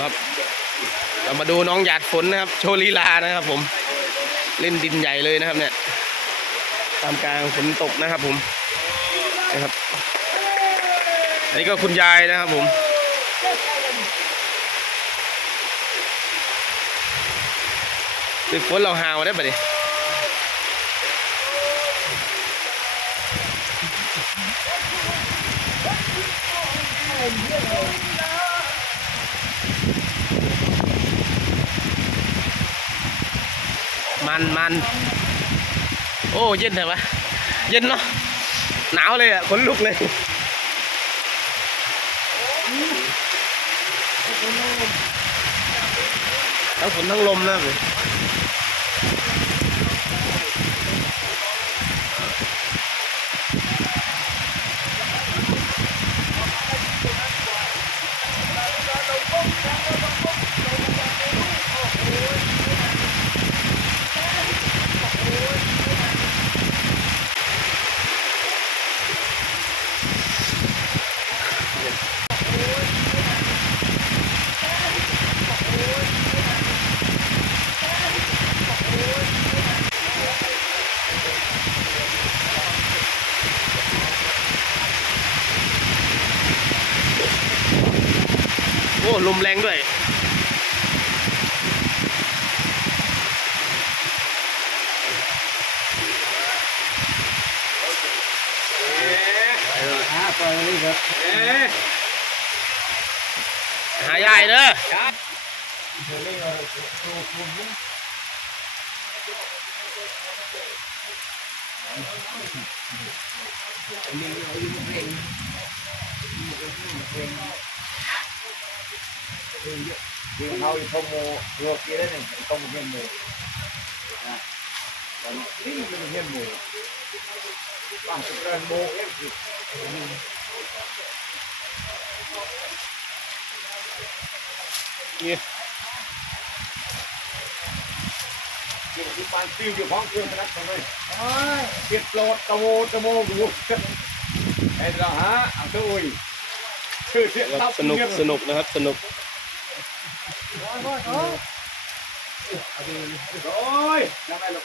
ครับ เรามาดูน้องหยาดฝนนะครับ โชลีลานะครับ ผม เล่นดินใหญ่เลยนะครับ เนี่ยตามกลางฝนตกนะครับ ผมนะครับ อันนี้ก็คุณยายนะครับ ผมตึกฝนเราหาวได้ปะดิ มันมันโอ้เย็นเหรอวะเย็นเนาะหนาวเลยอะขนลุกเลยทั้งฝนทั้งลมนะ อ้ลมแรงด้วย หาไปนี่ครับหายายเด้อเดี๋ยวนี้เราดูคุณลุงเราอยู่เพลงเขาอีกทมโมโยกีได้หนึ่งทมเฮียนโมนะตอนนี้เป็นเฮียนโมบ้านเป็นโมเอ็กซ์อยู่ที่ปานซิวอยู่ห้องเครื่องพนักงานเลยเก็บโหลดตะโมตะโมดูไอ้เราฮะอะคืออุ้ยคือเสียงสนุกสนุกนะครับสนุก โอ้ยทำไมลูก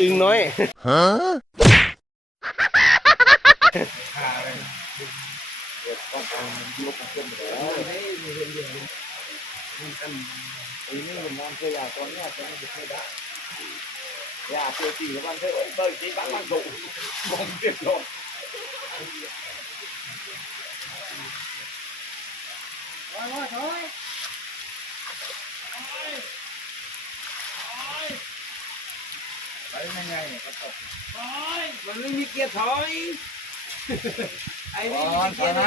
อึงน้อยต้องการมันยกมันขึ้นแล้ วไอ้นี่มันนอนเสียยาตอนนี้ตอนนี้ไม่เคยได้ยาเสียจีกับมันเถอะเบอร์จีบ้านมันสูงมองเก็บโหลดไปยังไงเนี่ยครับมันไม่มีเกียร์ถอย ไอ้นี่อ๋อมีเกียร์ถอยมา